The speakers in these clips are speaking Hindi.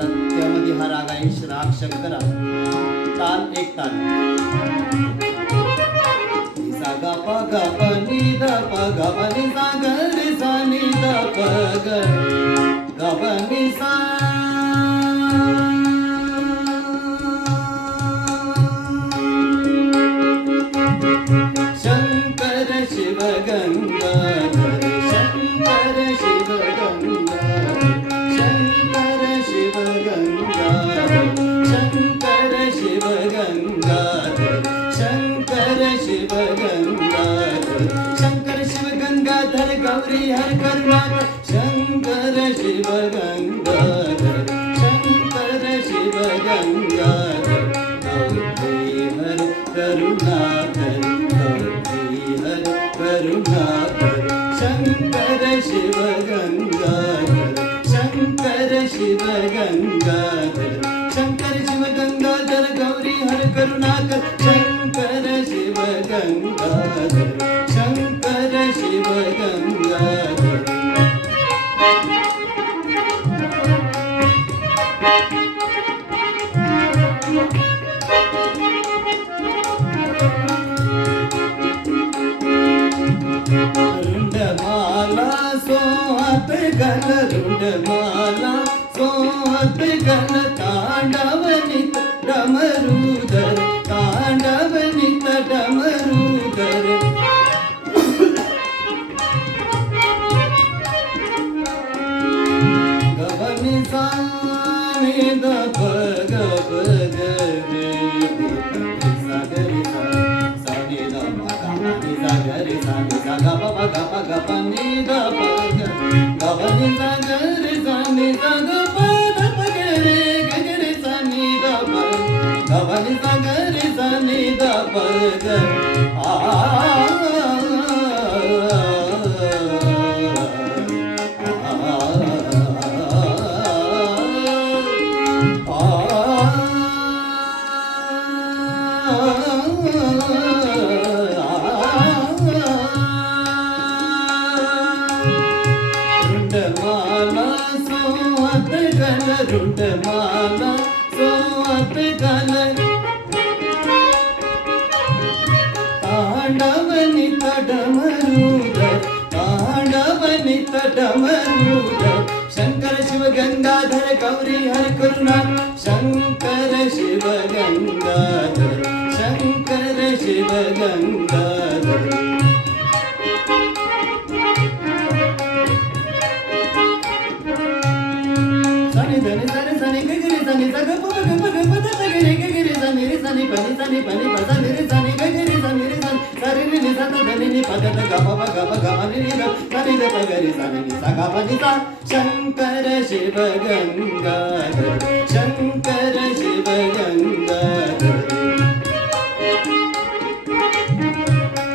येतात त्यामध्ये हा राग आहे श्राग शंकरा. ताल एक ताल सा गा प ग प नि द प ग प नि सा ग रे सा नि द प ग ग प नि सा. शंकर शिव गंगाधर शंकर शिव गंगाधर शंकर शिव गंगाधर शंकर शिव गंगाधर शंकर शिव गंगाधर शंकर शिव गंगाधर गौरी हर करुणाकर शंकर शिव गंगाधर शंकर शिव गंगाधर गौरी हर करुणाकर गौरी हर करुणाकर शंकर शिव गंगाधर शंकर शिव गंगाधर शंकर शिव गंगाधर गौरी हर करुणाकर शंकर शिव गंगाधर शंकर शिव गंगाधर. रुंडमाला सोहत गल रुंडमाला सोहत गल तांडवनित डमरूधर तांडवनित डमरूधर. गबनि साने द प ग प ग रे सा ग रे सा सा नि द प ग नि सा ग रे सा नि सा ग प प ग प ग प नि द प ग ग प नि सा ग रे सा नि सा ग प द प ग रे ग ग रे सा नि द प ग प नि सा ग रे सा नि द प ग आ. रुंडमाला सोहत गल रुंडमाला सोहत गल तांडवनित डमरूधर तांडवनित डमरूधर शंकर शिव गंगाधर गौरी हर करुणा शंकर शिव गंगाधर शंकर शिव गंगाधर. सनि धनि सनि सनि गगरे सनि सा ग प ग प ग प द ग रे ग रे सनि रे सनि पनि सनि पनि प स नि रे सनि ग रे सनि रे सनि सा रे नि सा द धनि नि प द ग प प ग प ग म नि ग सनि रे प ग रे सनि नि सा ग प नि सा. शंकर शिव गंगाधर शंकर शिव गंगाधर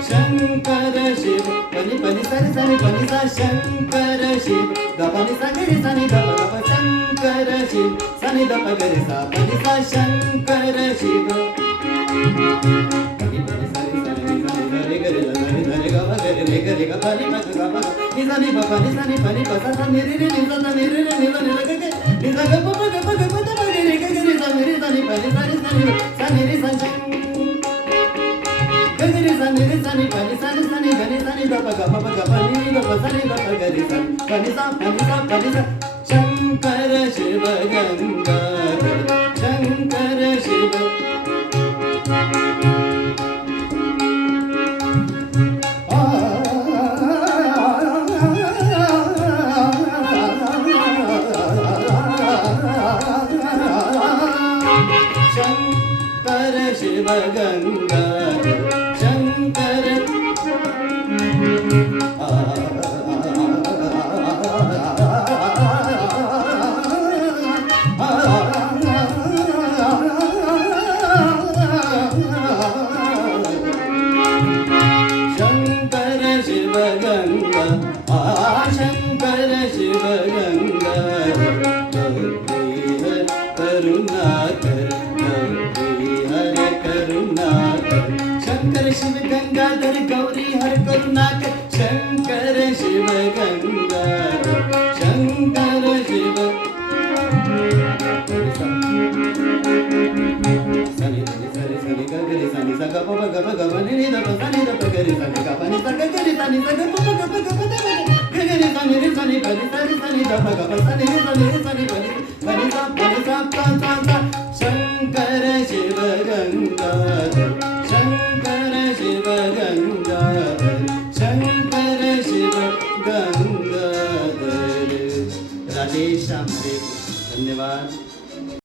शंकर शिव पनि पनि सनि सनि पनि सा शंकर शिव ग प नि सा ग रे सनि ग प ग प शंकर शिव सनि द प ग रे सा पनि सा शंकर शिव पनि पनि सनि सनि सनि रे ग रे सनि रे ग प ग रे ग रे ग प नि प ग प नि सनि प प नि सनि प नि प सा सा नि रे नि सा सा नि रे नि सा नि रे ग ग नि सा ग प प ग प ग प द प ग रे ग ग रे सा नि रे सनि प नि सनि सनि सा नि रे सा ग ग रे सा नि रे सनि प नि सनि सनि ग नि सनि द प ग प ग प नि ग प सनि द प ग रे सा प नि सा प नि सा प नि सा. शंकर शिव गंगाधर शंकर शिव शंकर शिव गंगाधर शंकर शंकर शिव गंगाधर गौरी हर करुणाकर शंकर शिव गंगाधर शंकर शिव शंकर शिव गंगाधर शंकर शिव गंगाधर शंकर शिव गंगाधर. राधेश्याम. धन्यवाद.